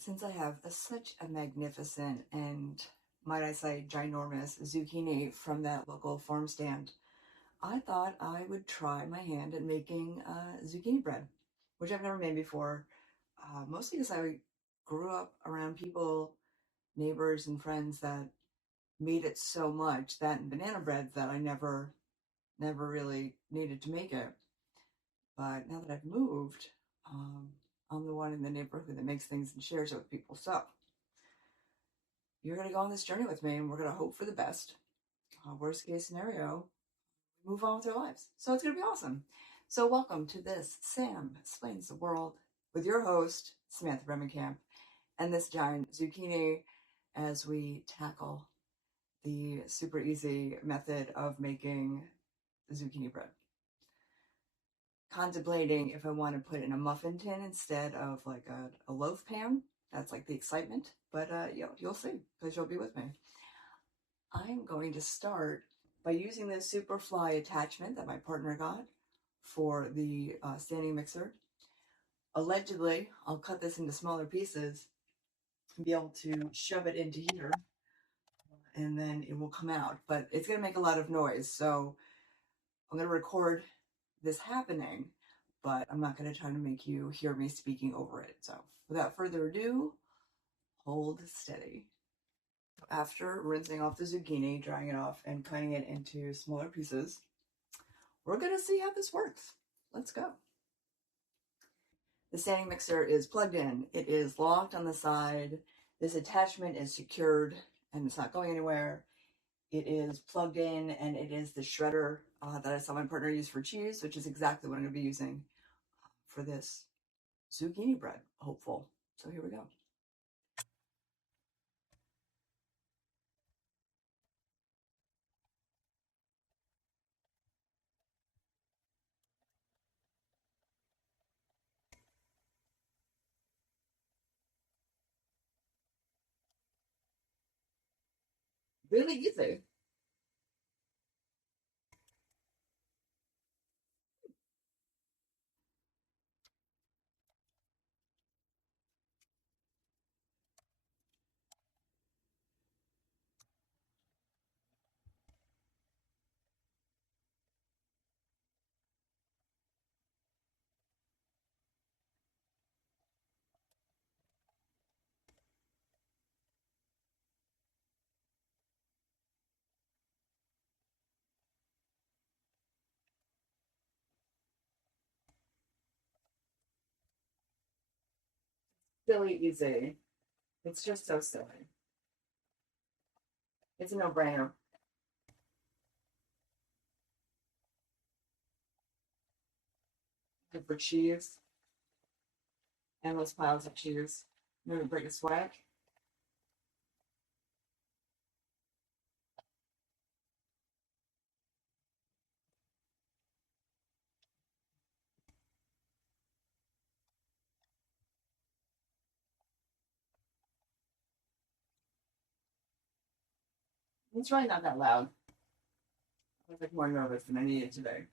since I have such a magnificent and, might I say, ginormous zucchini from that local farm stand, I thought I would try my hand at making zucchini bread, which I've never made before, mostly because I grew up around people, neighbors, and friends that made it so much, that and banana bread, that I never really needed to make it. But now that I've moved, um, I'm the one in the neighborhood that makes things and shares it with people. So you're going to go on this journey with me, and we're going to hope for the best. Worst case scenario, move on with our lives. So it's going to be awesome. So welcome to this Sam Explains the World with your host, Samantha Bremekamp, and this giant zucchini as we tackle the super easy method of making zucchini bread. Contemplating if I want to put it in a muffin tin instead of like a loaf pan. That's like the excitement, but you'll see because you'll be with me. I'm going to start by using this Superfly attachment that my partner got for the standing mixer. Allegedly, I'll cut this into smaller pieces and be able to shove it into here, and then it will come out. But it's going to make a lot of noise, so I'm going to record this happening, but I'm not going to try to make you hear me speaking over it. So without further ado, hold steady. After rinsing off the zucchini, drying it off, and cutting it into smaller pieces, we're going to see how this works. Let's go. The standing mixer is plugged in. It is locked on the side. This attachment is secured and it's not going anywhere. It is plugged in, and it is the shredder that I saw my partner use for cheese, which is exactly what I'm going to be using for this zucchini bread, hopeful. So here we go. Really easy. Silly easy. It's just so silly. It's a no-brainer. Good for cheese. Endless piles of cheese. Maybe break a sweat. It's really not that loud. I was like more nervous than I needed today.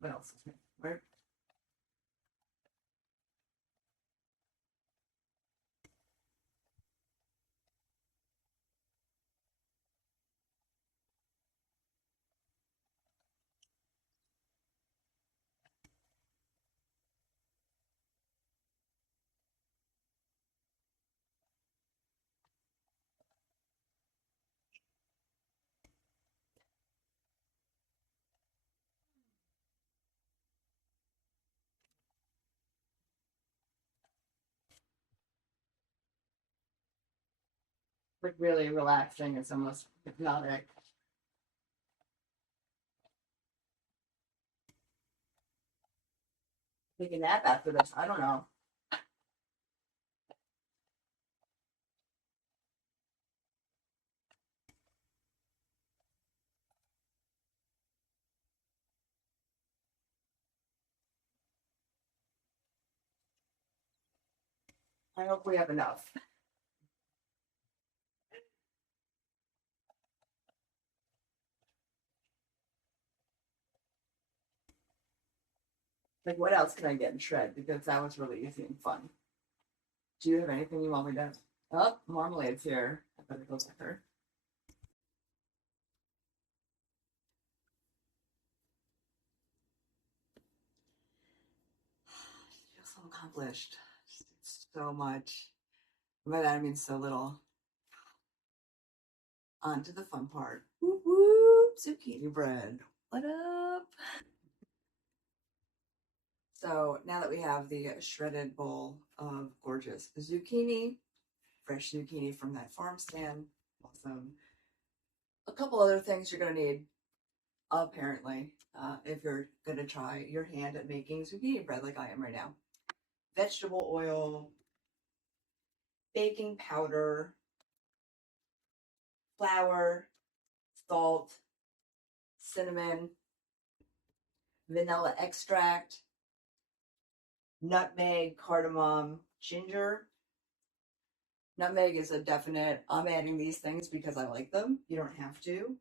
What else is new? Right? Like really relaxing. It's almost hypnotic. Take a nap after this. I don't know. I hope we have enough. Like, what else can I get in shred? Because that was really easy and fun. Do you have anything you want me to? Oh, marmalade's here. I better go get her. I feel so accomplished. Just did so much. By that I mean so little. On to the fun part. Whoop whoop! Zucchini bread. What up? So now that we have the shredded bowl of gorgeous zucchini, fresh zucchini from that farm stand, awesome. A couple other things you're going to need, apparently, if you're going to try your hand at making zucchini bread like I am right now. Vegetable oil, baking powder, flour, salt, cinnamon, vanilla extract, nutmeg, cardamom, ginger. Nutmeg is a definite, I'm adding these things because I like them. You don't have to.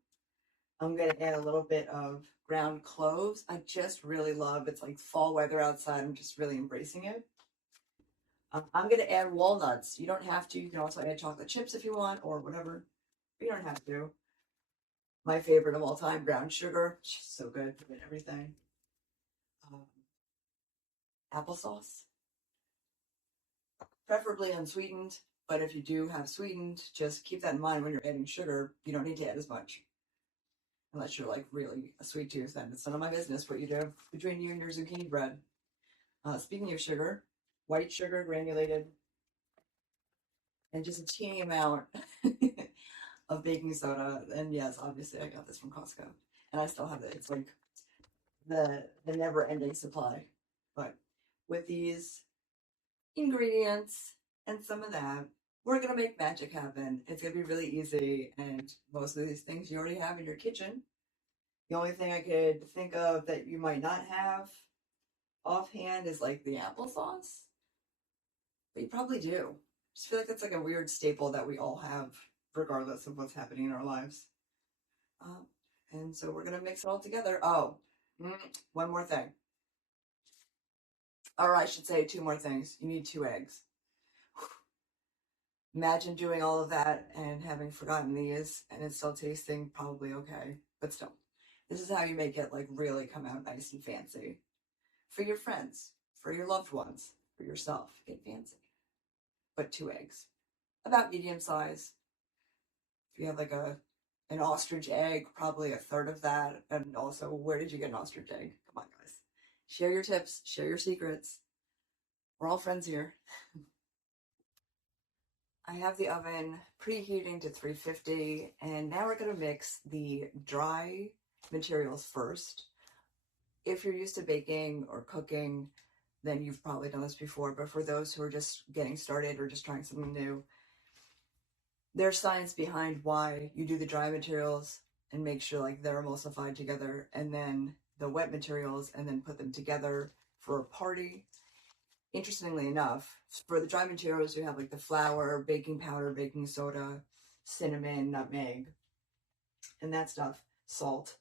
I'm going to add a little bit of ground cloves. I just really love, it's like fall weather outside. I'm just really embracing it. I'm going to add walnuts. You don't have to. You can also add chocolate chips if you want or whatever. But you don't have to. My favorite of all time, brown sugar. It's just so good with everything. Applesauce. Preferably unsweetened. But if you do have sweetened, just keep that in mind when you're adding sugar. You don't need to add as much. Unless you're like really a sweet tooth, then it's none of my business what you do between you and your zucchini bread. Speaking of sugar, white sugar, granulated, and just a teeny amount of baking soda. And yes, obviously I got this from Costco. And I still have it. It's like the never-ending supply. But with these ingredients and some of that, we're gonna make magic happen. It's gonna be really easy, and most of these things you already have in your kitchen. The only thing I could think of that you might not have offhand is like the applesauce, but you probably do. I just feel like that's like a weird staple that we all have, regardless of what's happening in our lives. And so we're gonna mix it all together. Oh, one more thing. Or I should say two more things. You need 2 eggs. Imagine doing all of that and having forgotten these and it's still tasting probably okay. But still, this is how you make it like really come out nice and fancy. For your friends, for your loved ones, for yourself. Get fancy. But 2 eggs. About medium size. If you have like an ostrich egg, probably a third of that. And also, where did you get an ostrich egg? Come on, guys. Share your tips, share your secrets. We're all friends here. I have the oven preheating to 350, and now we're going to mix the dry materials first. If you're used to baking or cooking, then you've probably done this before, but for those who are just getting started or just trying something new, there's science behind why you do the dry materials and make sure like they're emulsified together, and then the wet materials, and then put them together for a party. Interestingly enough, for the dry materials, you have like the flour, baking powder, baking soda, cinnamon, nutmeg, and that stuff, salt.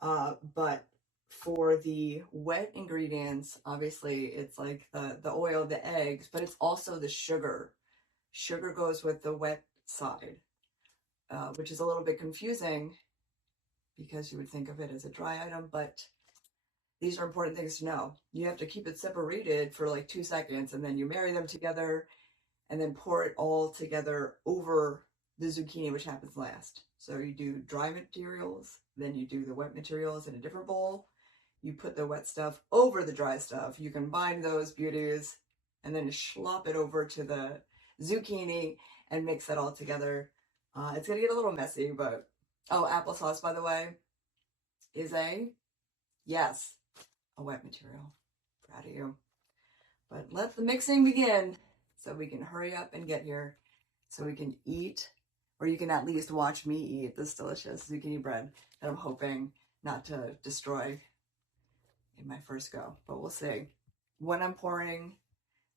But for the wet ingredients, obviously it's like the oil, the eggs, but it's also the sugar. Sugar goes with the wet side, which is a little bit confusing because you would think of it as a dry item, but these are important things to know. You have to keep it separated for like 2 seconds, and then you marry them together and then pour it all together over the zucchini, which happens last. So you do dry materials, then you do the wet materials in a different bowl. You put the wet stuff over the dry stuff. You combine those beauties and then slop it over to the zucchini and mix it all together. It's gonna get a little messy, but oh, applesauce, by the way, is yes, a wet material. Proud of you. But let the mixing begin so we can hurry up and get here so we can eat, or you can at least watch me eat this delicious zucchini bread that I'm hoping not to destroy in my first go, but we'll see. When I'm pouring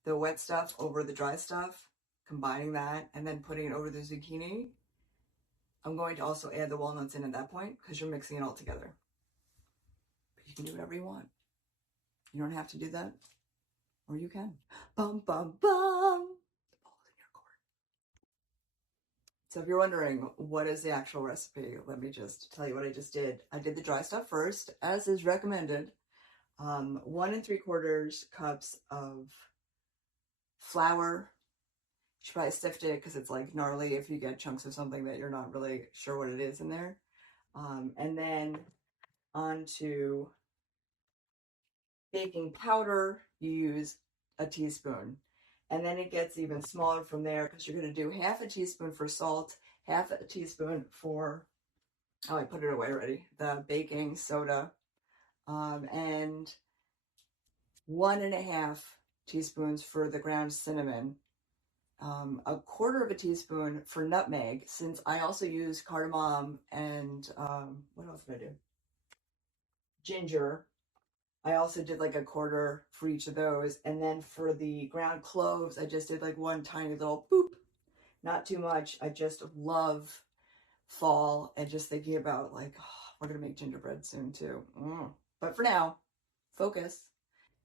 the wet stuff over the dry stuff, combining that and then putting it over the zucchini, I'm going to also add the walnuts in at that point because you're mixing it all together. But you can do whatever you want. You don't have to do that, or you can. Bum, bum, bum. So if you're wondering what is the actual recipe, let me just tell you what I just did. I did the dry stuff first, as is recommended. 1 3/4 cups of flour. You should probably sift it because it's like gnarly if you get chunks of something that you're not really sure what it is in there. And then onto baking powder, you use a teaspoon. And then it gets even smaller from there because you're going to do half a teaspoon for salt, half a teaspoon for, oh, I put it away already, the baking soda, and 1.5 teaspoons for the ground cinnamon, 1/4 teaspoon for nutmeg, since I also use cardamom and what else did I do? Ginger. I also did like 1/4 for each of those. And then for the ground cloves, I just did like one tiny little boop, not too much. I just love fall and just thinking about like, oh, we're going to make gingerbread soon too. But for now, focus,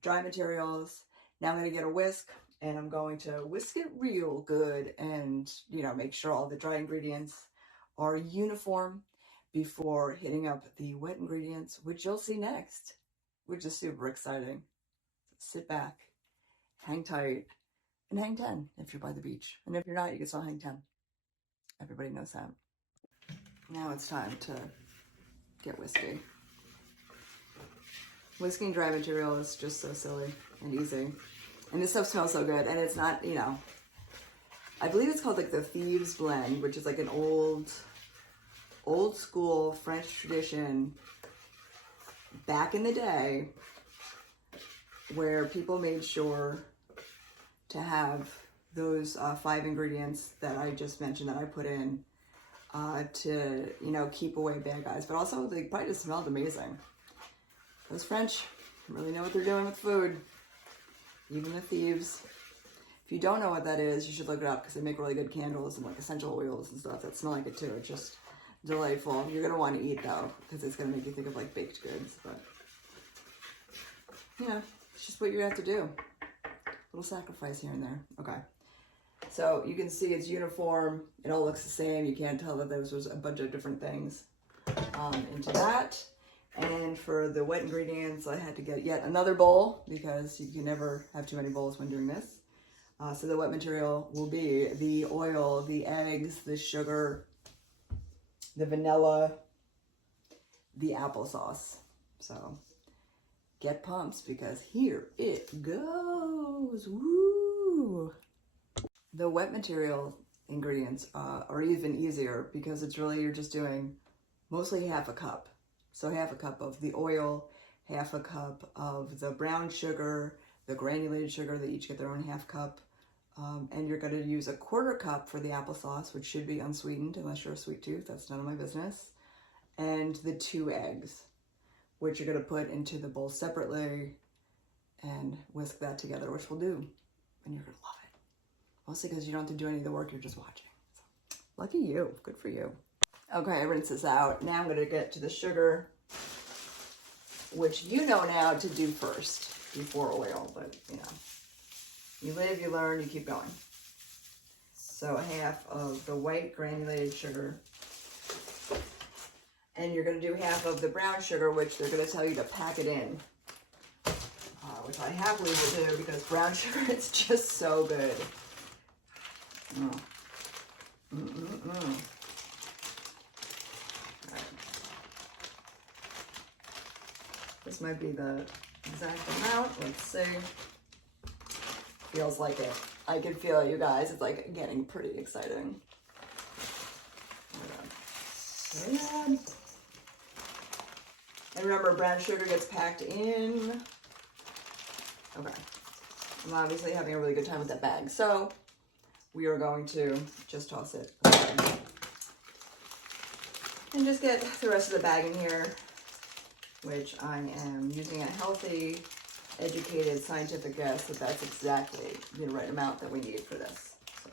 dry materials. Now I'm going to get a whisk and I'm going to whisk it real good and, you know, make sure all the dry ingredients are uniform before hitting up the wet ingredients, which you'll see next, which is super exciting. Sit back, hang tight, and hang 10 if you're by the beach. And if you're not, you can still hang 10. Everybody knows that. Now it's time to get whiskey. Whisking dry material is just so silly and easy. And this stuff smells so good. And it's not, you know, I believe it's called like the Thieves Blend, which is like an old school French tradition back in the day where people made sure to have those 5 ingredients that I just mentioned that I put in to, you know, keep away bad guys. But also they probably just smelled amazing. Those French really know what they're doing with food. Even the thieves. If you don't know what that is, you should look it up because they make really good candles and like essential oils and stuff that smell like it too. It's just delightful. You're going to want to eat though because it's going to make you think of like baked goods. But, you know, it's just what you have to do. A little sacrifice here and there. Okay. So you can see it's uniform. It all looks the same. You can't tell that there was a bunch of different things into that. And for the wet ingredients, I had to get yet another bowl because you can never have too many bowls when doing this. So the wet material will be the oil, the eggs, the sugar, the vanilla, the applesauce. So get pumped because here it goes. Woo! The wet material ingredients are even easier because it's really, you're just doing mostly half a cup. So half a cup of the oil, half a cup of the brown sugar, the granulated sugar, they each get their own half cup. And you're going to use 1/4 cup for the applesauce, which should be unsweetened unless you're a sweet tooth. That's none of my business. And the 2 eggs, which you're going to put into the bowl separately and whisk that together, which we'll do. And you're going to love it. Mostly because you don't have to do any of the work, you're just watching. So, lucky you. Good for you. Okay, I rinse this out. Now I'm going to get to the sugar, which you know now to do first before oil, but you know, you live, you learn, you keep going. So half of the white granulated sugar, and you're going to do half of the brown sugar, which they're going to tell you to pack it in, which I happily will do because brown sugar is just so good. This might be the exact amount. Let's see. Feels like it. I can feel it, you guys. It's like getting pretty exciting. And remember, brown sugar gets packed in. Okay. I'm obviously having a really good time with that bag. So we are going to just toss it away. And just get the rest of the bag in here, which I am using a healthy, educated, scientific guess that that's exactly the right amount that we need for this. So,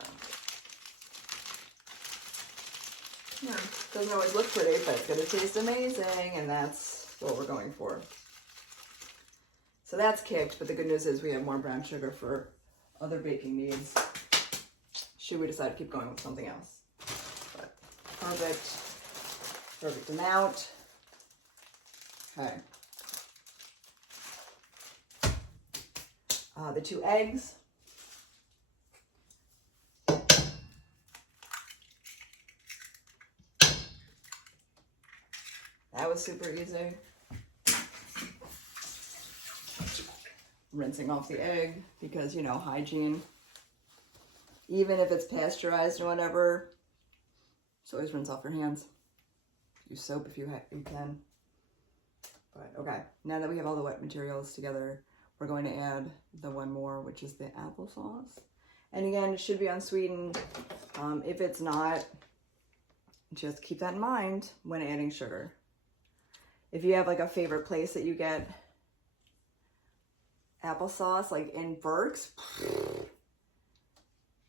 yeah, doesn't always look pretty, but it's going to taste amazing, and that's what we're going for. So that's kicked, but the good news is we have more brown sugar for other baking needs, should we decide to keep going with something else. perfect amount. Okay. The 2 eggs. That was super easy. Rinsing off the egg because, you know, hygiene. Even if it's pasteurized or whatever, just always rinse off your hands. Use soap if you can. But okay, now that we have all the wet materials together, we're going to add the one more, which is the applesauce. And again, it should be unsweetened. If it's not, just keep that in mind when adding sugar. If you have like a favorite place that you get applesauce, like in Burke's,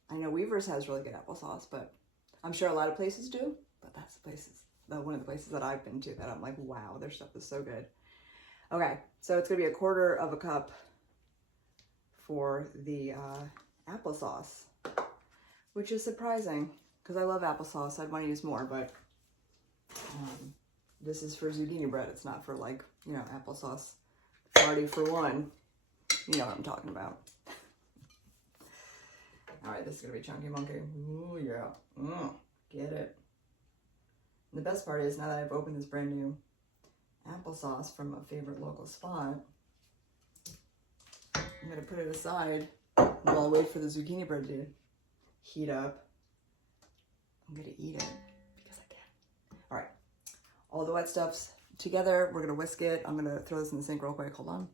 I know Weaver's has really good applesauce, but I'm sure a lot of places do. But that's one of the places that I've been to that I'm like, wow, their stuff is so good. Okay, so it's gonna be 1/4 cup for the applesauce, which is surprising because I love applesauce. I'd want to use more, but this is for zucchini bread. It's not for, like, you know, applesauce party for one. You know what I'm talking about. All right, this is gonna be chunky monkey. Ooh, yeah. Get it. And the best part is, now that I've opened this brand new applesauce from a favorite local spot, I'm gonna put it aside while I wait for the zucchini bread to heat up. I'm gonna eat it because I can. All right, all the wet stuff's together. We're gonna whisk it. I'm gonna throw this in the sink real quick. Hold on.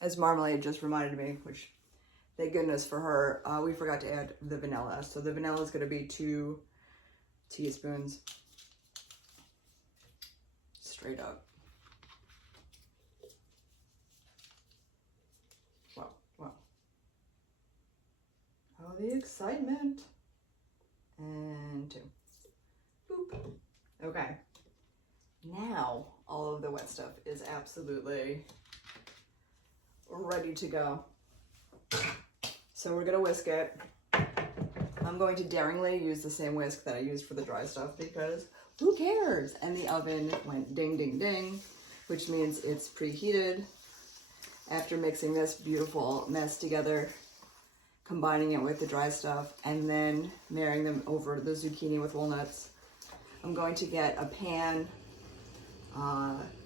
As Marmalade just reminded me, which thank goodness for her, we forgot to add the vanilla. So the vanilla is gonna be 2 teaspoons. Straight up. Wow, wow. Oh, the excitement. And 2. Boop. Okay. Now, all of the wet stuff is absolutely ready to go. So we're gonna whisk it. I'm going to daringly use the same whisk that I used for the dry stuff because who cares? And the oven went ding, ding, ding, which means it's preheated. After mixing this beautiful mess together, combining it with the dry stuff, and then marrying them over the zucchini with walnuts, I'm going to get a pan,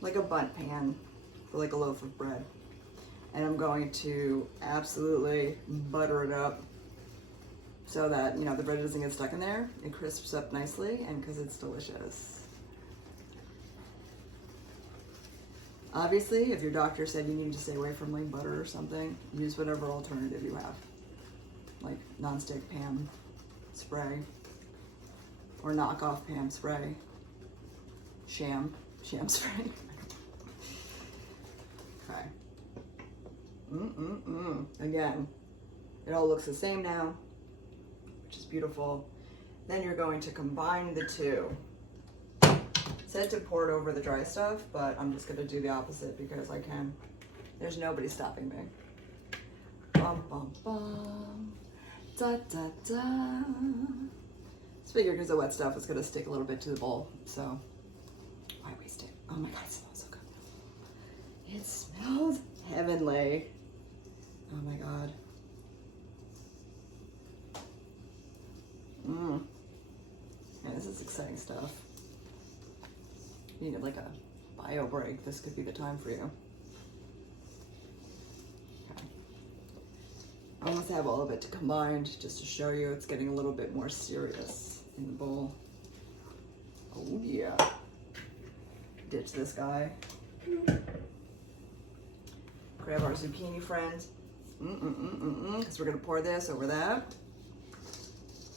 like a bundt pan, for like a loaf of bread. And I'm going to absolutely butter it up so that, you know, the bread doesn't get stuck in there. It crisps up nicely, and because it's delicious. Obviously, if your doctor said you need to stay away from like butter or something, use whatever alternative you have. Like nonstick pan spray, or knockoff pan spray, sham spray. Okay. Again, it all looks the same now, which is beautiful. Then you're going to combine the two. Said to pour it over the dry stuff, but I'm just gonna do the opposite because I can. There's nobody stopping me. Bum, bum, bum. Da, da, da. Just figured because the wet stuff is gonna stick a little bit to the bowl, so why waste it? Oh my God, it smells so good. It smells heavenly. Oh my God. Yeah, this is exciting stuff. If you need like a bio break, this could be the time for you. Okay. I almost have all of it combined just to show you it's getting a little bit more serious in the bowl. Oh yeah. Ditch this guy. Grab our zucchini friends. Because we're gonna pour this over that.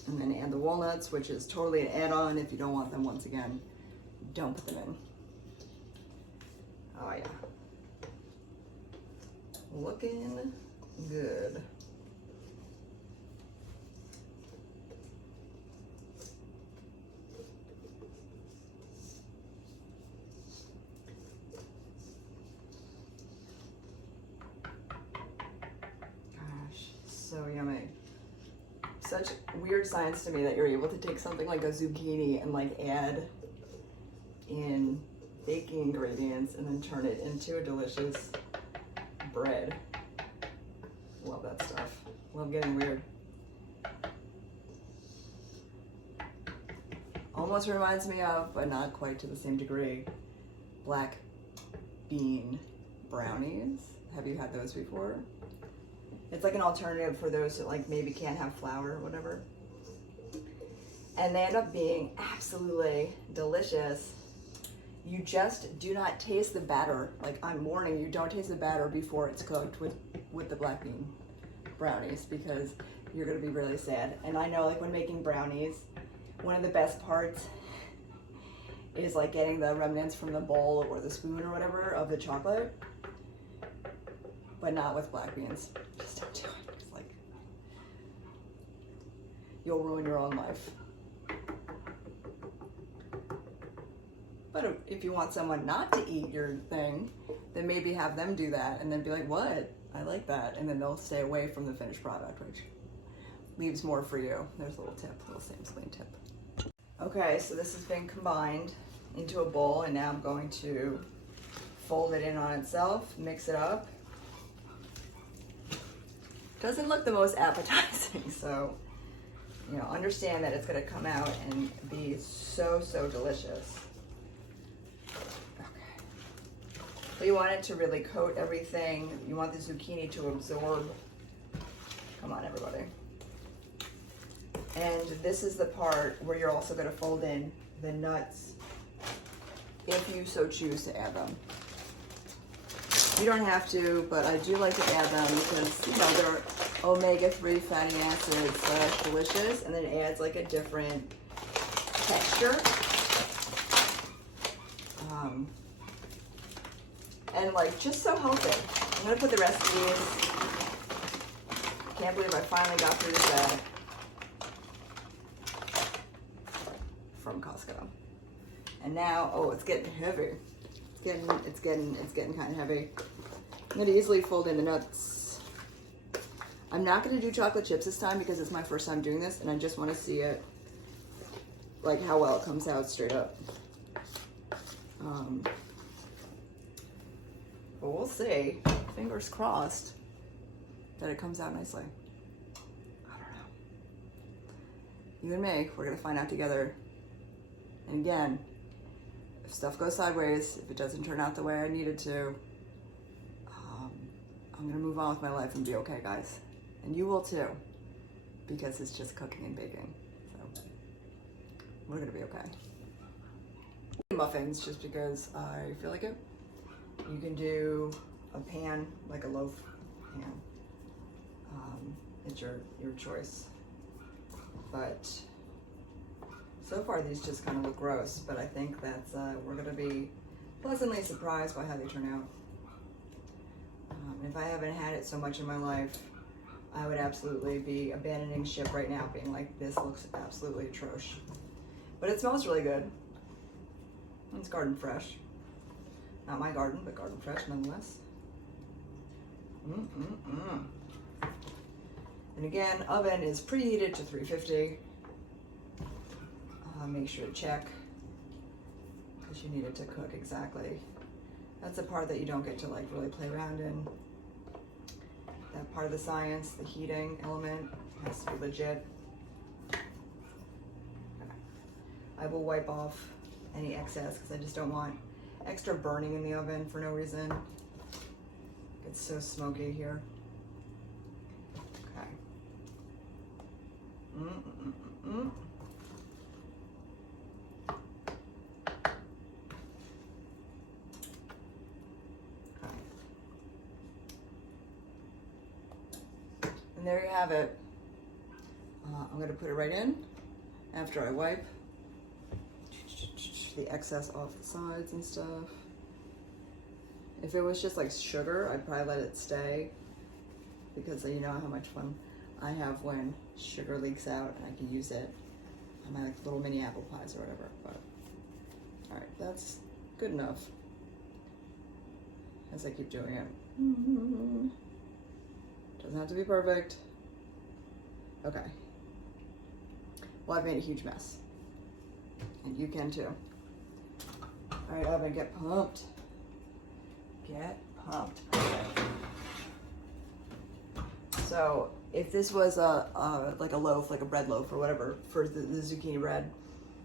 And then add the walnuts, which is totally an add-on. If you don't want them, once again, don't put them in. Oh yeah. Looking good. Gosh, so yummy. such weird science to me that you're able to take something like a zucchini and like add in baking ingredients and then turn it into a delicious bread. Love that stuff. Love getting weird. Almost reminds me of, but not quite to the same degree, black bean brownies. Have you had those before? It's like an alternative for those that like maybe can't have flour or whatever. And they end up being absolutely delicious. You just do not taste the batter. Like, I'm warning you, don't taste the batter before it's cooked with the black bean brownies, because you're gonna be really sad. And I know, like, when making brownies, one of the best parts is like getting the remnants from the bowl or the spoon or whatever of the chocolate, but not with black beans. Just don't do it. It's like, you'll ruin your own life. But if you want someone not to eat your thing, then maybe have them do that and then be like, what? I like that. And then they'll stay away from the finished product, which leaves more for you. There's a little tip, a little Sam's Clean tip. Okay, so this has been combined into a bowl, and now I'm going to fold it in on itself, mix it up. Doesn't look the most appetizing, so, you know, understand that it's gonna come out and be so, so delicious. But you want it to really coat everything. You want the zucchini to absorb. Come on, everybody. And this is the part where you're also going to fold in the nuts, if you so choose to add them. You don't have to, but I do like to add them because, you know, they're omega-3 fatty acids, delicious, and then it adds like a different texture. And like just so healthy. I'm gonna put the rest of these. Can't believe I finally got through this bag from Costco. And now, oh, it's getting heavy. It's getting kind of heavy. I'm gonna easily fold in the nuts. I'm not gonna do chocolate chips this time because it's my first time doing this, and I just want to see it, like how well it comes out straight up. But we'll see. Fingers crossed that it comes out nicely. I don't know. You and me, we're gonna find out together. And again, if stuff goes sideways, if it doesn't turn out the way I need it to, I'm gonna move on with my life and be okay, guys. And you will too, because it's just cooking and baking. So we're gonna be okay. Muffins, just because I feel like it. You can do a pan, like a loaf pan. It's your choice. But so far these just kind of look gross, but I think that's, we're gonna be pleasantly surprised by how they turn out. If I haven't had it so much in my life, I would absolutely be abandoning ship right now, being like, this looks absolutely atrocious. But it smells really good. It's garden fresh. Not my garden, but garden fresh nonetheless. And again, oven is preheated to 350. Make sure to check, because you need it to cook exactly. That's the part that you don't get to like really play around in. That part of the science, the heating element, has to be legit. I will wipe off any excess because I just don't want extra burning in the oven for no reason. It's so smoky here. Okay. And there you have it. I'm going to put it right in after I wipe the excess off the sides and stuff. If it was just like sugar, I'd probably let it stay, because you know how much fun I have when sugar leaks out and I can use it on my like little mini apple pies or whatever. But all right, that's good enough as I keep doing it. Doesn't have to be perfect. Okay, Well, I've made a huge mess. And you can too. All right, oven, get pumped. Get pumped. Okay. So if this was like a loaf, like a bread loaf or whatever, for the zucchini bread,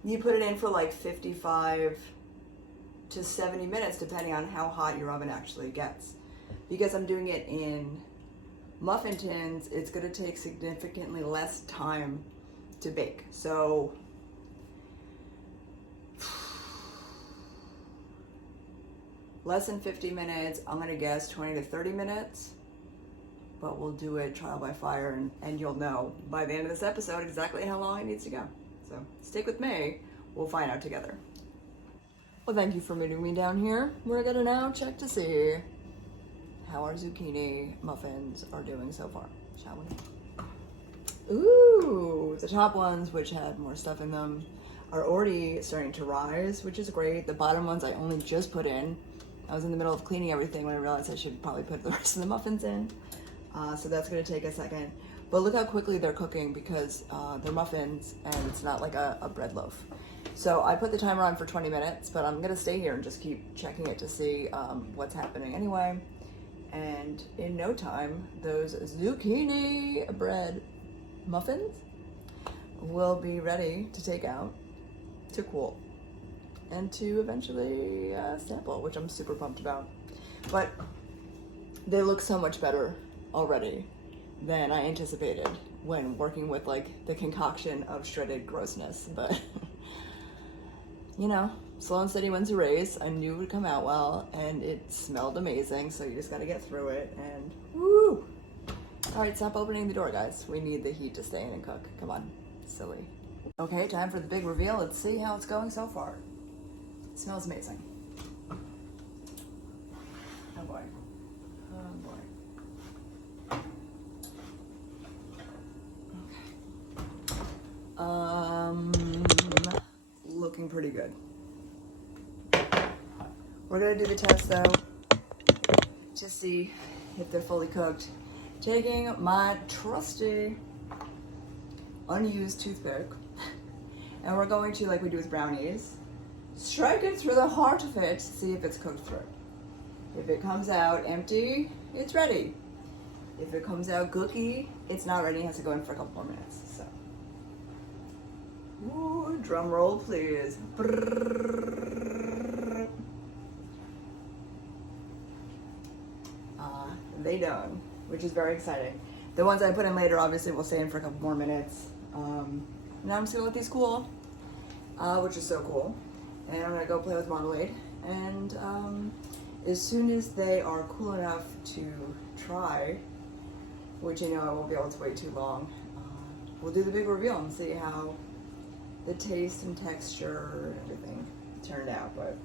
you put it in for like 55 to 70 minutes, depending on how hot your oven actually gets. Because I'm doing it in muffin tins, it's gonna take significantly less time to bake. So less than 50 minutes, I'm gonna guess 20 to 30 minutes, but we'll do it trial by fire, and you'll know by the end of this episode exactly how long it needs to go. So stick with me, we'll find out together. Well, thank you for meeting me down here. We're gonna now check to see how our zucchini muffins are doing so far, shall we? Ooh, the top ones, which had more stuff in them, are already starting to rise, which is great. The bottom ones I only just put in. I was in the middle of cleaning everything when I realized I should probably put the rest of the muffins in. So that's gonna take a second. But look how quickly they're cooking, because they're muffins and it's not like a bread loaf. So I put the timer on for 20 minutes, but I'm gonna stay here and just keep checking it to see what's happening anyway. And in no time, those zucchini bread muffins will be ready to take out, to cool, and to eventually sample, which I'm super pumped about. But they look so much better already than I anticipated when working with like the concoction of shredded grossness. But you know, slow and steady wins the race. I knew it would come out well, and it smelled amazing, so you just gotta get through it, and woo! All right, stop opening the door, guys. We need the heat to stay in and cook. Come on, silly. Okay, time for the big reveal. Let's see how it's going so far. It smells amazing. Oh boy. Oh boy. Okay. Looking pretty good. We're gonna do the test though, to see if they're fully cooked. Taking my trusty unused toothpick, and we're going to, like we do with brownies, strike it through the heart of it to see if it's cooked through. If it comes out empty, it's ready. If it comes out gooky, it's not ready. It has to go in for a couple more minutes. So, ooh, drum roll, please. They done, which is very exciting. The ones I put in later, obviously, will stay in for a couple more minutes. Now I'm just gonna let these cool, which is so cool. And I'm gonna go play with marmalade. And as soon as they are cool enough to try, which you know I won't be able to wait too long, we'll do the big reveal and see how the taste and texture and everything turned out. But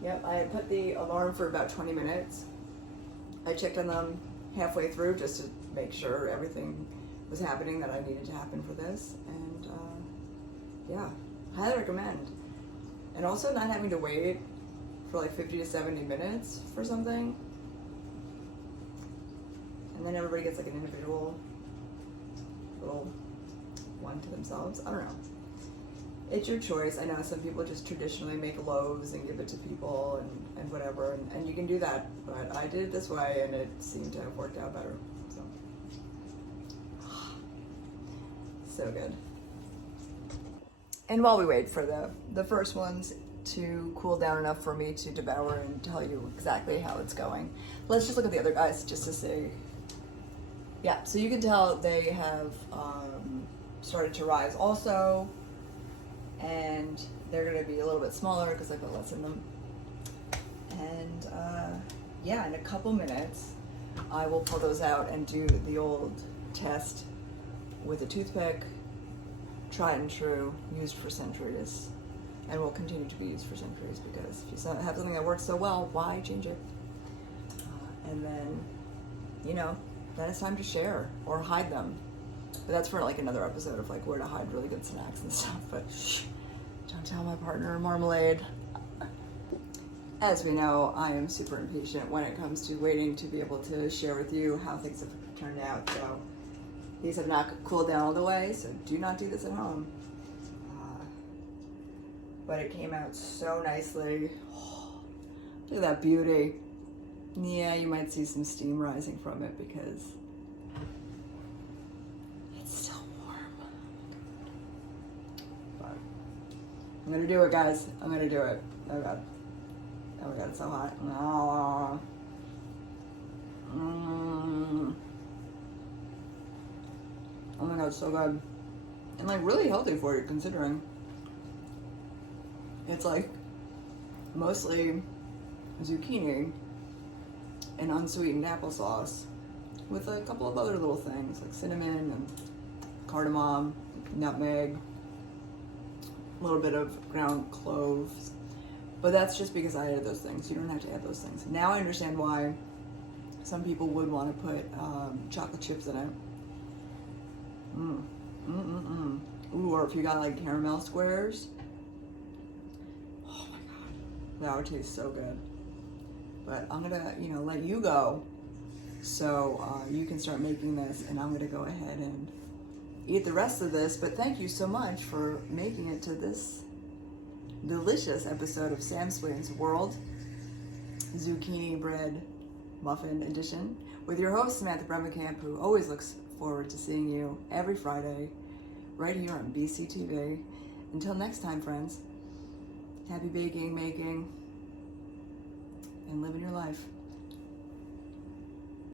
yep, I had put the alarm for about 20 minutes. I checked on them halfway through just to make sure everything was happening that I needed to happen for this. And yeah, highly recommend. And also not having to wait for like 50 to 70 minutes for something. And then everybody gets like an individual little one to themselves. I don't know. It's your choice. I know some people just traditionally make loaves and give it to people and whatever, and you can do that, but I did it this way and it seemed to have worked out better. So good. And while we wait for the first ones to cool down enough for me to devour and tell you exactly how it's going, let's just look at the other guys just to see. Yeah, so you can tell they have started to rise also. And they're going to be a little bit smaller because I put less in them. And yeah, in a couple minutes, I will pull those out and do the old test with a toothpick, tried and true, used for centuries, and will continue to be used for centuries, because if you have something that works so well, why change it? And then, you know, then it's time to share or hide them. But that's for like another episode of like where to hide really good snacks and stuff. But shh, don't tell my partner marmalade. As we know, I am super impatient when it comes to waiting to be able to share with you how things have turned out. So These have not cooled down all the way, so do not do this at home. But it came out so nicely. Look at that beauty. Yeah, you might see some steam rising from it because it's still warm. But I'm gonna do it, guys. I'm gonna do it. Oh God. Oh my God, it's so hot. Oh. Oh my God, it's so good. And like really healthy for you considering it's like mostly zucchini and unsweetened applesauce with a couple of other little things like cinnamon and cardamom, nutmeg, a little bit of ground cloves. But that's just because I added those things. You don't have to add those things. Now I understand why some people would want to put chocolate chips in it. Ooh, or if you got like caramel squares. Oh my God, that would taste so good. But I'm gonna, let you go so you can start making this, and I'm gonna go ahead and eat the rest of this. But thank you so much for making it to this delicious episode of Sam Swain's World, Zucchini Bread Muffin Edition, with your host Samantha Bremekamp, who always looks forward to seeing you every Friday right here on BCTV. Until next time, friends, happy baking, making, and living your life.